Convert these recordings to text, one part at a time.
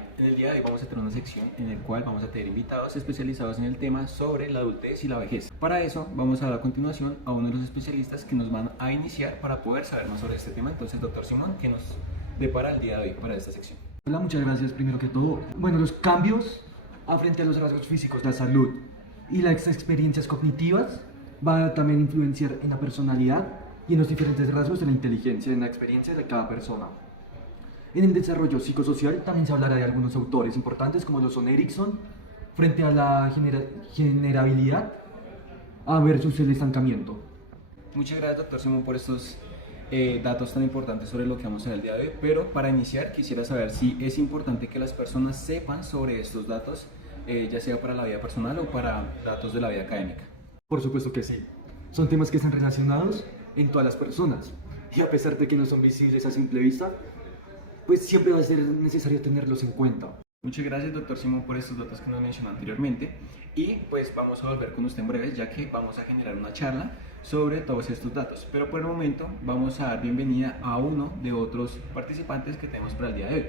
bienvenida. En el día de hoy vamos a tener una sección en la cual vamos a tener invitados especializados en el tema sobre la adultez y la vejez. Para eso vamos a dar a continuación a uno de los especialistas que nos van a iniciar para poder saber más sobre este tema. Entonces, doctor Simón, ¿qué nos depara el día de hoy para esta sección? Hola, muchas gracias primero que todo. Bueno, los cambios frente a los rasgos físicos, la salud y las experiencias cognitivas va a también influenciar en la personalidad y en los diferentes rasgos de la inteligencia, en la experiencia de cada persona. En el desarrollo psicosocial también se hablará de algunos autores importantes como lo son Erikson, frente a la generabilidad versus el estancamiento. Muchas gracias, doctor Simón, por estos datos tan importantes sobre lo que vamos a ver el día de hoy. Pero para iniciar quisiera saber si es importante que las personas sepan sobre estos datos, ya sea para la vida personal o para datos de la vida académica. Por supuesto que sí. Son temas que están relacionados en todas las personas. Y a pesar de que no son visibles a simple vista, pues siempre va a ser necesario tenerlos en cuenta. Muchas gracias, doctor Simón, por estos datos que nos mencionó anteriormente. Y pues vamos a volver con usted en breve, ya que vamos a generar una charla sobre todos estos datos. Pero por el momento vamos a dar bienvenida a uno de otros participantes que tenemos para el día de hoy,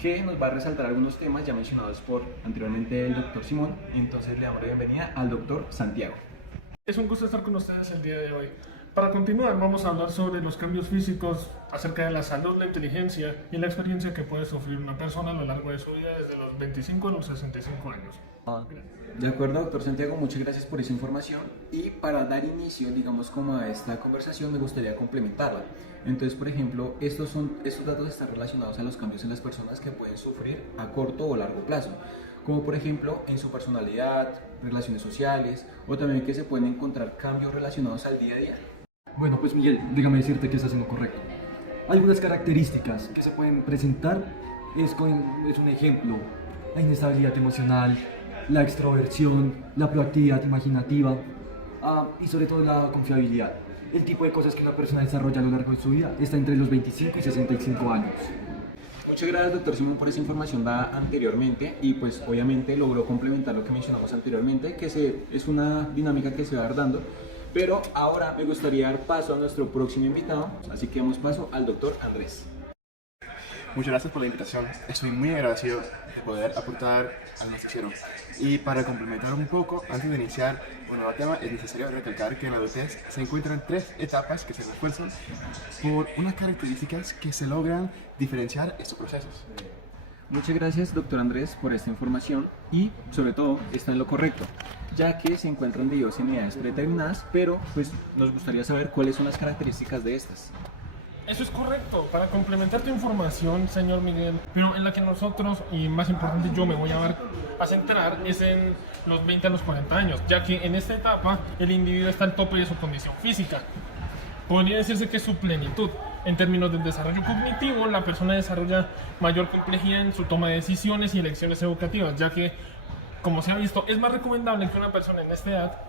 que nos va a resaltar algunos temas ya mencionados por anteriormente el doctor Simón. Entonces le damos la bienvenida al doctor Santiago. Es un gusto estar con ustedes el día de hoy. Para continuar, vamos a hablar sobre los cambios físicos, acerca de la salud, la inteligencia y la experiencia que puede sufrir una persona a lo largo de su vida desde los 25 a los 65 años. De acuerdo, doctor Santiago, muchas gracias por esa información. Y para dar inicio, digamos, como a esta conversación, me gustaría complementarla. Entonces, por ejemplo, estos datos están relacionados a los cambios en las personas que pueden sufrir a corto o largo plazo, como por ejemplo en su personalidad, relaciones sociales, o también que se pueden encontrar cambios relacionados al día a día. Bueno, pues Miguel, déjame decirte que estás en lo correcto. Algunas características que se pueden presentar es un ejemplo: la inestabilidad emocional, la extroversión, la proactividad imaginativa y sobre todo la confiabilidad. El tipo de cosas que una persona desarrolla a lo largo de su vida está entre los 25 y 65 años. Muchas gracias, doctor Simón, por esa información dada anteriormente, y pues obviamente logró complementar lo que mencionamos anteriormente, que es una dinámica que se va a dar dando. Pero ahora me gustaría dar paso a nuestro próximo invitado, así que damos paso al doctor Andrés. Muchas gracias por la invitación. Estoy muy agradecido de poder aportar al noticiero. Y para complementar un poco, antes de iniciar un nuevo tema, es necesario recalcar que en la adultez se encuentran tres etapas que se refuerzan por unas características que se logran diferenciar estos procesos. Muchas gracias, doctor Andrés, por esta información, y sobre todo está en lo correcto, ya que se encuentran divididos en edades predeterminadas, pero pues nos gustaría saber cuáles son las características de estas. Eso es correcto, para complementar tu información, señor Miguel, pero en la que nosotros, y más importante yo me voy a centrar, es en los 20 a los 40 años, ya que en esta etapa el individuo está al tope de su condición física. Podría decirse que es su plenitud. En términos del desarrollo cognitivo, la persona desarrolla mayor complejidad en su toma de decisiones y elecciones educativas, ya que, como se ha visto, es más recomendable que una persona en esta edad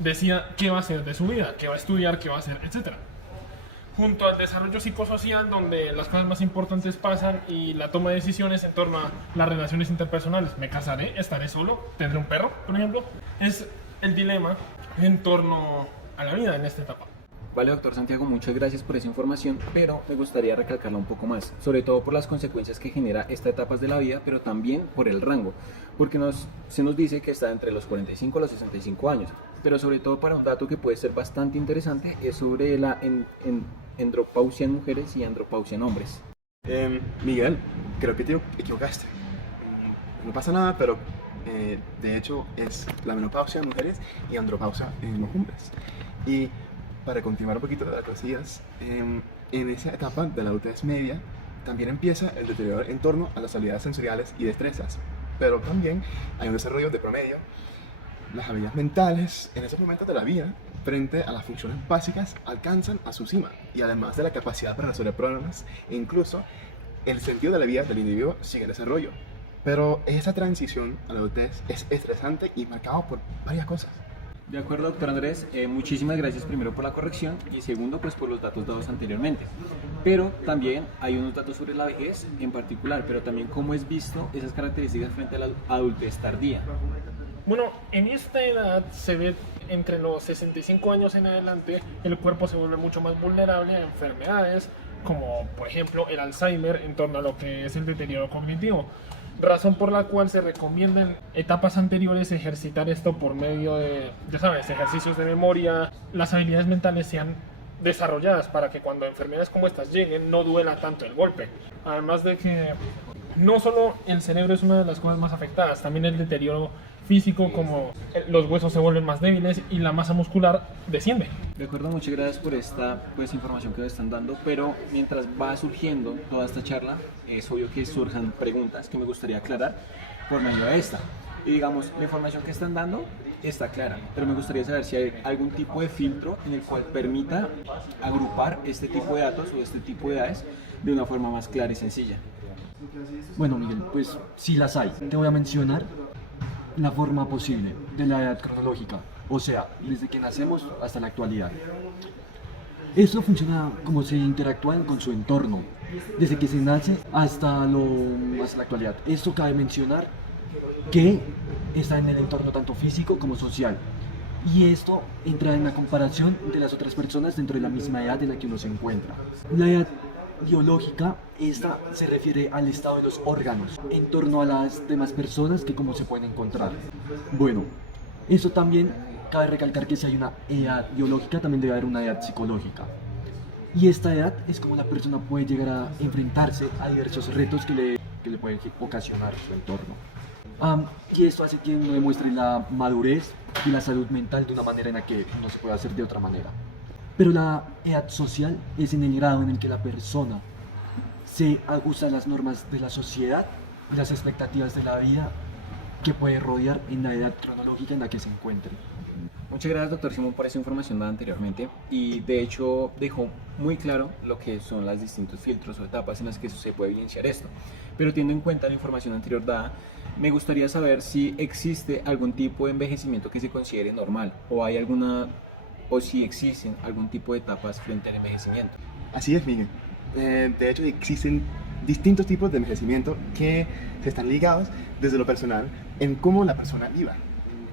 decida qué va a hacer de su vida, qué va a estudiar, qué va a hacer, etc. Junto al desarrollo psicosocial, donde las cosas más importantes pasan, y la toma de decisiones en torno a las relaciones interpersonales. ¿Me casaré? ¿Estaré solo? ¿Tendré un perro? Por ejemplo, es el dilema en torno a la vida en esta etapa. Vale, doctor Santiago, muchas gracias por esa información, pero me gustaría recalcarla un poco más, sobre todo por las consecuencias que genera esta etapa de la vida, pero también por el rango, porque se nos dice que está entre los 45 a los 65 años, pero sobre todo para un dato que puede ser bastante interesante, es sobre la andropausia en mujeres y andropausia en hombres. Miguel, creo que te equivocaste. No pasa nada, pero de hecho es la menopausia en mujeres y andropausia en los hombres. Y para continuar un poquito de las cosillas, en esa etapa de la adultez media también empieza el deterioro en torno a las habilidades sensoriales y destrezas, pero también hay un desarrollo de promedio. Las habilidades mentales en esos momentos de la vida, frente a las funciones básicas, alcanzan a su cima, y además de la capacidad para resolver problemas, incluso el sentido de la vida del individuo sigue en desarrollo. Pero esa transición a la adultez es estresante y marcada por varias cosas. De acuerdo, doctor Andrés, muchísimas gracias primero por la corrección y segundo pues por los datos dados anteriormente. Pero también hay unos datos sobre la vejez en particular, pero también cómo es visto esas características frente a la adultez tardía. Bueno, en esta edad se ve entre los 65 años en adelante, el cuerpo se vuelve mucho más vulnerable a enfermedades, como por ejemplo el Alzheimer, en torno a lo que es el deterioro cognitivo. Razón por la cual se recomienda en etapas anteriores ejercitar esto por medio de, ya sabes, ejercicios de memoria, las habilidades mentales sean desarrolladas para que cuando enfermedades como estas lleguen no duela tanto el golpe. Además de que no solo el cerebro es una de las cosas más afectadas, también el deterioro físico, como los huesos se vuelven más débiles y la masa muscular desciende. De acuerdo, muchas gracias por esta información que nos están dando, pero mientras va surgiendo toda esta charla, es obvio que surjan preguntas que me gustaría aclarar por medio de esta. Y digamos, la información que están dando está clara, pero me gustaría saber si hay algún tipo de filtro en el cual permita agrupar este tipo de datos o este tipo de edades de una forma más clara y sencilla. Bueno, Miguel, pues sí las hay. Te voy a mencionar la forma posible de la edad cronológica, o sea, desde que nacemos hasta la actualidad. Esto funciona como se interactúan con su entorno, desde que se nace hasta la actualidad. Esto cabe mencionar que está en el entorno tanto físico como social. Y esto entra en la comparación de las otras personas dentro de la misma edad en la que uno se encuentra. La edad biológica, esta se refiere al estado de los órganos en torno a las demás personas que cómo se pueden encontrar. Bueno, eso también cabe recalcar que si hay una edad biológica también debe haber una edad psicológica. Y esta edad es como la persona puede llegar a enfrentarse a diversos retos que le pueden ocasionar su entorno. Y esto hace que uno demuestre la madurez y la salud mental de una manera en la que no se puede hacer de otra manera. Pero la edad social es en el grado en el que la persona se ajusta a las normas de la sociedad y las expectativas de la vida que puede rodear en la edad cronológica en la que se encuentre. Muchas gracias, doctor Simón, por esa información dada anteriormente, y de hecho dejó muy claro lo que son los distintos filtros o etapas en las que se puede evidenciar esto. Pero teniendo en cuenta la información anterior dada, me gustaría saber si existe algún tipo de envejecimiento que se considere normal, o si existen algún tipo de etapas frente al envejecimiento. Así es, Miguel. De hecho, existen distintos tipos de envejecimiento que se están ligados desde lo personal en cómo la persona viva.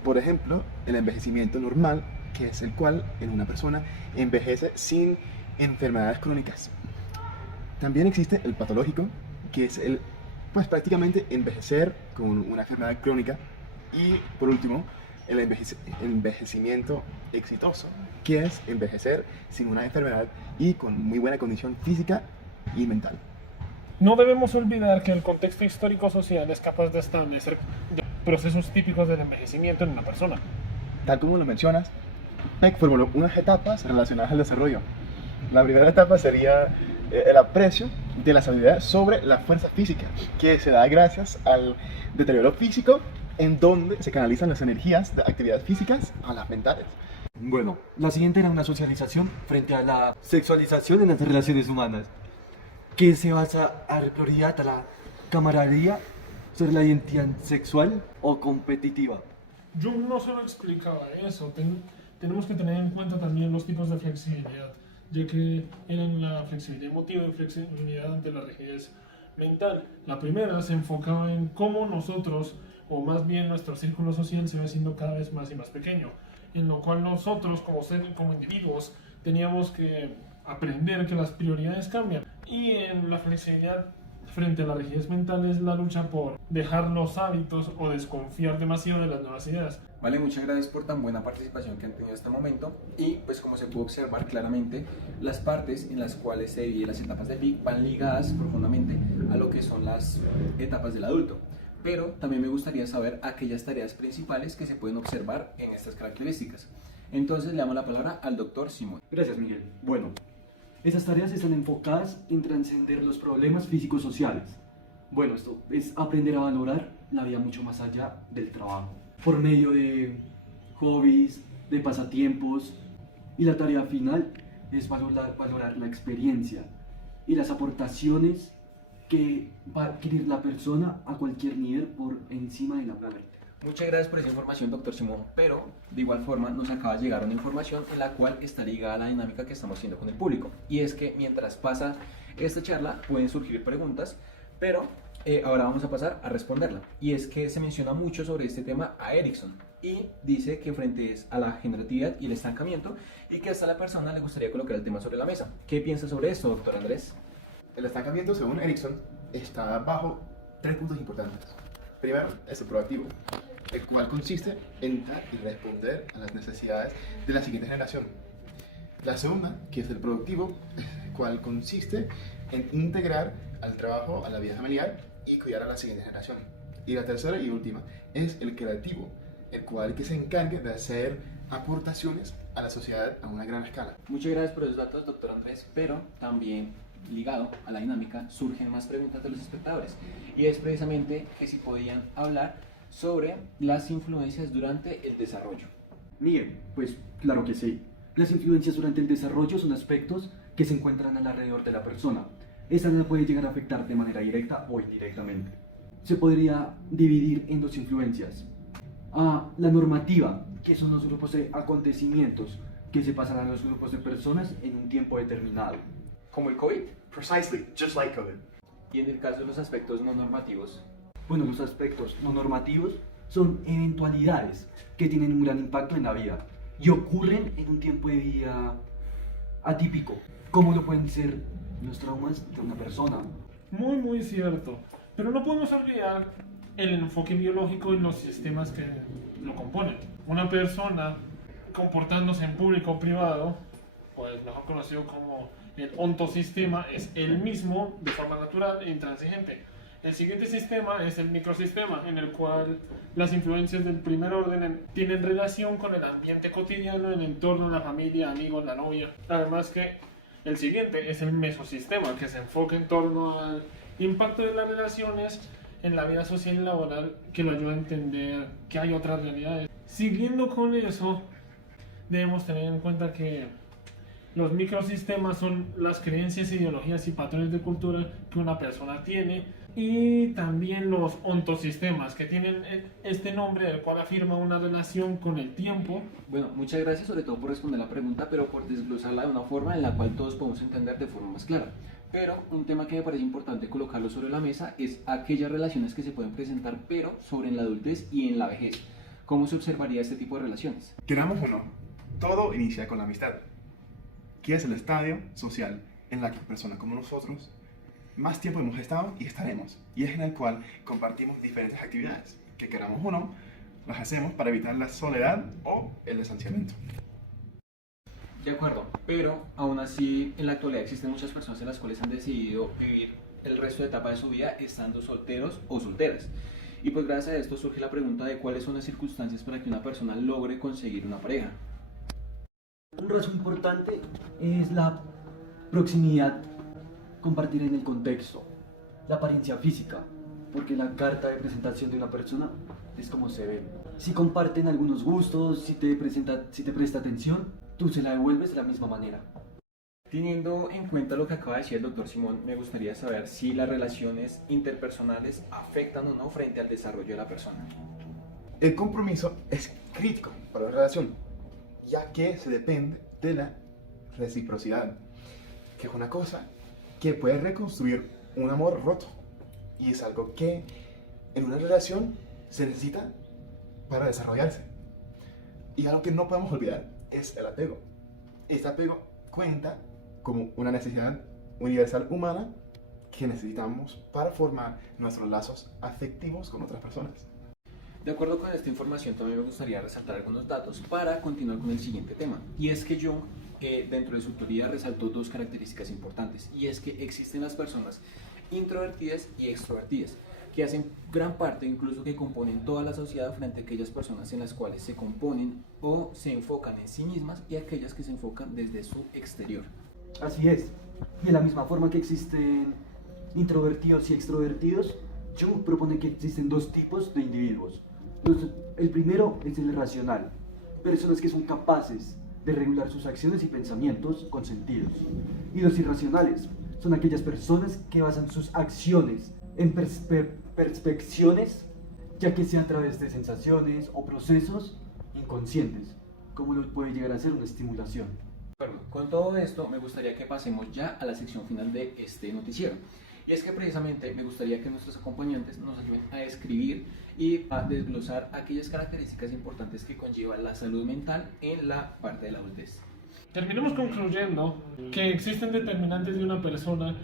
Por ejemplo, el envejecimiento normal, que es el cual en una persona envejece sin enfermedades crónicas. También existe el patológico, que es pues prácticamente envejecer con una enfermedad crónica. Y por último, el envejecimiento exitoso, que es envejecer sin una enfermedad y con muy buena condición física y mental. No debemos olvidar que el contexto histórico-social es capaz de establecer procesos típicos del envejecimiento en una persona. Tal como lo mencionas, Peck formuló unas etapas relacionadas al desarrollo. La primera etapa sería el aprecio de las habilidades sobre la fuerza física, que se da gracias al deterioro físico, en donde se canalizan las energías de actividades físicas a las mentales. Bueno, la siguiente era una socialización frente a la sexualización en las relaciones humanas, que se basa a la prioridad a la camaradería sobre la identidad sexual o competitiva. Yo no solo explicaba eso, tenemos que tener en cuenta también los tipos de flexibilidad, ya que eran la flexibilidad emotiva y flexibilidad ante la rigidez mental. La primera se enfocaba en cómo nosotros, o más bien nuestro círculo social, se va haciendo cada vez más y más pequeño, en lo cual nosotros como individuos teníamos que aprender que las prioridades cambian. Y en la flexibilidad frente a la rigidez mental es la lucha por dejar los hábitos o desconfiar demasiado de las nuevas ideas. Vale, muchas gracias por tan buena participación que han tenido hasta el momento. Y pues como se puede observar claramente, las partes en las cuales se dividen las etapas del BIC van ligadas profundamente a lo que son las etapas del adulto. Pero también me gustaría saber aquellas tareas principales que se pueden observar en estas características. Entonces le damos la palabra al doctor Simón. Gracias, Miguel. Bueno, esas tareas están enfocadas en trascender los problemas físicos sociales. Bueno, esto es aprender a valorar la vida mucho más allá del trabajo, por medio de hobbies, de pasatiempos, y la tarea final es valorar la experiencia y las aportaciones que va a adquirir la persona a cualquier nivel por encima de la muerte. Muchas gracias por esa información, doctor Simón, pero de igual forma nos acaba de llegar una información en la cual está ligada a la dinámica que estamos haciendo con el público, y es que mientras pasa esta charla pueden surgir preguntas, pero ahora vamos a pasar a responderla, y es que se menciona mucho sobre este tema a Erickson. y dice que frente a la generatividad y el estancamiento y que hasta a la persona le gustaría colocar el tema sobre la mesa. ¿Qué piensa sobre esto, doctor Andrés? El estancamiento, según Erickson, está bajo 3 puntos importantes. Primero, es el proactivo, el cual consiste en dar y responder a las necesidades de la siguiente generación. La segunda, que es el productivo, el cual consiste en integrar al trabajo a la vida familiar y cuidar a la siguiente generación. Y la tercera y última es el creativo, el cual que se encargue de hacer aportaciones a la sociedad a una gran escala. Muchas gracias por esos datos, doctor Andrés, pero también ligado a la dinámica surgen más preguntas de los espectadores y es precisamente que si podían hablar sobre las influencias durante el desarrollo. Miguel, pues claro que sí. Las influencias durante el desarrollo son aspectos que se encuentran alrededor de la persona. Esta la puede llegar a afectar de manera directa o indirectamente. Se podría dividir en 2 influencias. La normativa, que son los grupos de acontecimientos que se pasan a los grupos de personas en un tiempo determinado. Como el COVID. Precisely, just like COVID. Y en el caso de los aspectos no normativos. Bueno, los aspectos no normativos son eventualidades que tienen un gran impacto en la vida y ocurren en un tiempo de vida atípico, como lo pueden ser los traumas de una persona. Muy cierto. Pero no podemos olvidar el enfoque biológico en los sistemas que lo componen. Una persona comportándose en público o privado, pues mejor conocido como el ontosistema, es el mismo de forma natural e intransigente. El siguiente sistema es el microsistema, en el cual las influencias del primer orden tienen relación con el ambiente cotidiano, el entorno, la familia, amigos, la novia. Además que el siguiente es el mesosistema, que se enfoca en torno al impacto de las relaciones en la vida social y laboral, que lo ayuda a entender que hay otras realidades. Siguiendo con eso, debemos tener en cuenta que los microsistemas son las creencias, ideologías y patrones de cultura que una persona tiene, y también los ontosistemas, que tienen este nombre, del cual afirma una relación con el tiempo. Bueno, muchas gracias sobre todo por responder la pregunta, pero por desglosarla de una forma en la cual todos podemos entender de forma más clara. Pero un tema que me parece importante colocarlo sobre la mesa es aquellas relaciones que se pueden presentar, pero sobre en la adultez y en la vejez. ¿Cómo se observaría este tipo de relaciones? Queramos o no, todo inicia con la amistad, que es el estadio social en la que personas como nosotros más tiempo hemos estado y estaremos, y es en el cual compartimos diferentes actividades, que queramos o no, las hacemos para evitar la soledad o el distanciamiento. De acuerdo, pero aún así en la actualidad existen muchas personas en las cuales han decidido vivir el resto de etapa de su vida estando solteros o solteras. Y pues gracias a esto surge la pregunta de cuáles son las circunstancias para que una persona logre conseguir una pareja. Un rasgo importante es la proximidad, compartir en el contexto, la apariencia física, porque la carta de presentación de una persona es como se ve. Si comparten algunos gustos, si te presta atención, tú se la devuelves de la misma manera. Teniendo en cuenta lo que acaba de decir el doctor Simón, me gustaría saber si las relaciones interpersonales afectan o no frente al desarrollo de la persona. El compromiso es crítico para la relación, ya que se depende de la reciprocidad, que es una cosa que puede reconstruir un amor roto, y es algo que en una relación se necesita para desarrollarse. Y algo que no podemos olvidar es el apego. Este apego cuenta como una necesidad universal humana que necesitamos para formar nuestros lazos afectivos con otras personas. De acuerdo con esta información, también me gustaría resaltar algunos datos para continuar con el siguiente tema. Y es que Jung, dentro de su teoría, resaltó 2 características importantes. Y es que existen las personas introvertidas y extrovertidas, que hacen gran parte, incluso que componen toda la sociedad, frente a aquellas personas en las cuales se componen o se enfocan en sí mismas y aquellas que se enfocan desde su exterior. Así es. Y de la misma forma que existen introvertidos y extrovertidos, Jung propone que existen 2 tipos de individuos. El primero es el racional, personas que son capaces de regular sus acciones y pensamientos con sentidos. Y los irracionales son aquellas personas que basan sus acciones en percepciones, ya que sea a través de sensaciones o procesos inconscientes, como lo puede llegar a ser una estimulación. Bueno, con todo esto me gustaría que pasemos ya a la sección final de este noticiero. Y es que precisamente me gustaría que nuestros acompañantes nos ayuden a describir y a desglosar aquellas características importantes que conlleva la salud mental en la parte de la adultez. Terminemos concluyendo que existen determinantes de una persona,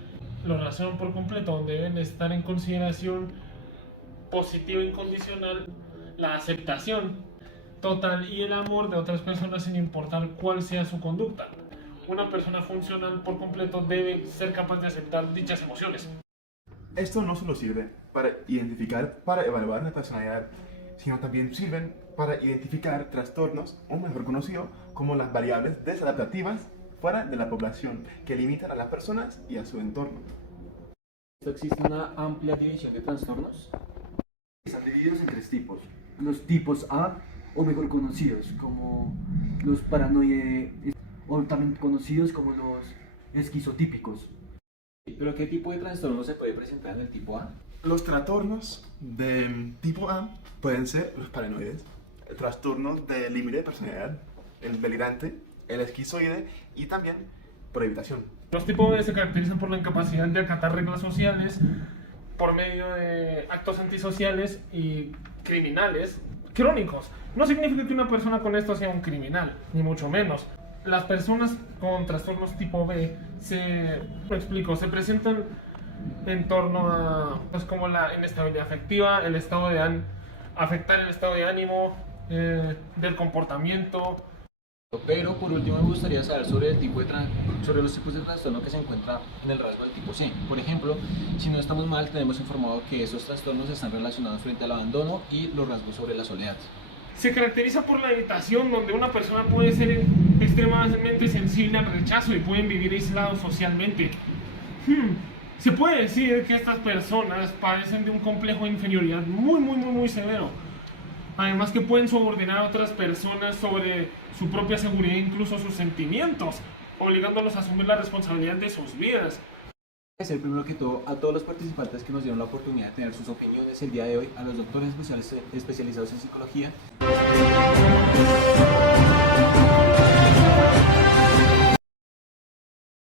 lo relacionan por completo, donde deben estar en consideración positiva e incondicional, la aceptación total y el amor de otras personas sin importar cuál sea su conducta. Una persona funcional por completo debe ser capaz de aceptar dichas emociones. Esto no solo sirve para identificar, para evaluar la personalidad, sino también sirven para identificar trastornos, o mejor conocido como las variables desadaptativas fuera de la población, que limitan a las personas y a su entorno. ¿Existe una amplia división de trastornos? Están divididos en 3 tipos. Los tipos A, o mejor conocidos como los paranoide, o también conocidos como los esquizotípicos. ¿Pero qué tipo de trastorno se puede presentar en el tipo A? Los trastornos de tipo A pueden ser los paranoides, el trastorno del límite de personalidad, el delirante, el esquizoide y también por evitación. Los tipos B se caracterizan por la incapacidad de acatar reglas sociales por medio de actos antisociales y criminales crónicos. No significa que una persona con esto sea un criminal, ni mucho menos. Las personas con trastornos tipo B se presentan en torno a pues, como la inestabilidad afectiva, el estado de afectar el estado de ánimo, del comportamiento. Pero por último me gustaría saber sobre sobre los tipos de trastorno que se encuentran en el rasgo del tipo C. Por ejemplo, si no estamos mal, tenemos informado que esos trastornos están relacionados frente al abandono y los rasgos sobre la soledad. Se caracteriza por la evitación, donde una persona puede ser extremadamente sensible al rechazo y pueden vivir aislados socialmente. Se puede decir que estas personas padecen de un complejo de inferioridad muy severo. Además que pueden subordinar a otras personas sobre su propia seguridad e incluso sus sentimientos, obligándolos a asumir la responsabilidad de sus vidas. Agradecer primero que todo a todos los participantes que nos dieron la oportunidad de tener sus opiniones el día de hoy, a los doctores especializados en psicología.